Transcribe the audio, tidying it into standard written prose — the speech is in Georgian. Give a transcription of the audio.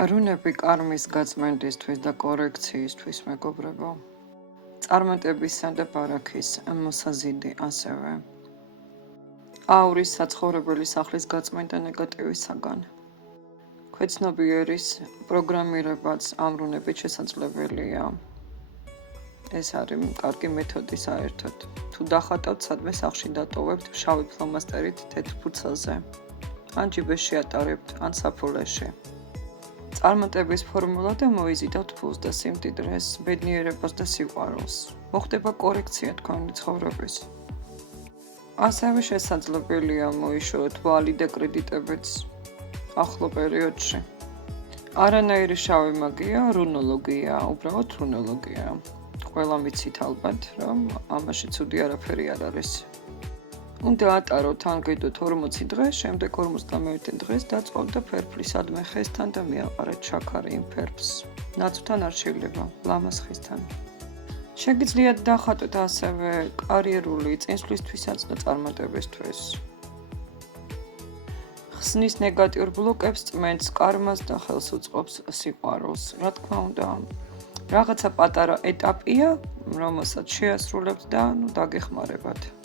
რუნები კარმის გაწმენდისთვის და კორექციისთვის, მეგობრებო. წარმატებისა და ბარაქის მოსაზიდი ასევე. აურის საცხოვრებელი სახლის გაწმენდა ნეგატივისაგან. ქვეცნობიერის პროგრამირებაც ამ რუნებით შესაძლებელია. ეს არის კარგი მეთოდი საერთოდ. თუ დახატავთ სადმე სახლში დატოვებთ შავი ფლომასტერით თეთრ ფურცელზე. ან ჯიბეში ატარებთ, ან საფულეში. წარმატების ფორმულა და მოიზიდავთ ფულს და სიმდიდრეს, ბედნიერებას და სიყვარულს. მოხდება კორექცია თქვენი ცხოვრების. ასევე შესაძლებელია მოიშოროთ ვალი და კრედიტებიც ახლო პერიოდში. არანაირი შავი მაგია, რუნოლოგია, უბრალოდ რუნოლოგია. ყველა ვიცით ალბათ, რომ ამაში ცუდი არაფერი არ არის. უნდა ატაროთ ან გედოთ 40 დღე, შემდეგ 51 დღეს დაწყობთ და ფერფლი სადმე ხესთან და მიაყარეთ შაქარი იმ ფერფლს. ნაცვლთან არ შეიძლება, ლამაზ ხისთან. შეგიძლიათ დახატოთ ასევე კარიერული წინსვლისთვისაც და წარმატებისთვის. ხსნის ნეგატიურ ბლოკებს წმენდს კარმას და ხელს უწყობს სიყვარულს. რა თქმა უნდა, რაღაცა პატარა ეტაპია, რომელსაც შეასრულებთ და დაგეხმარებათ.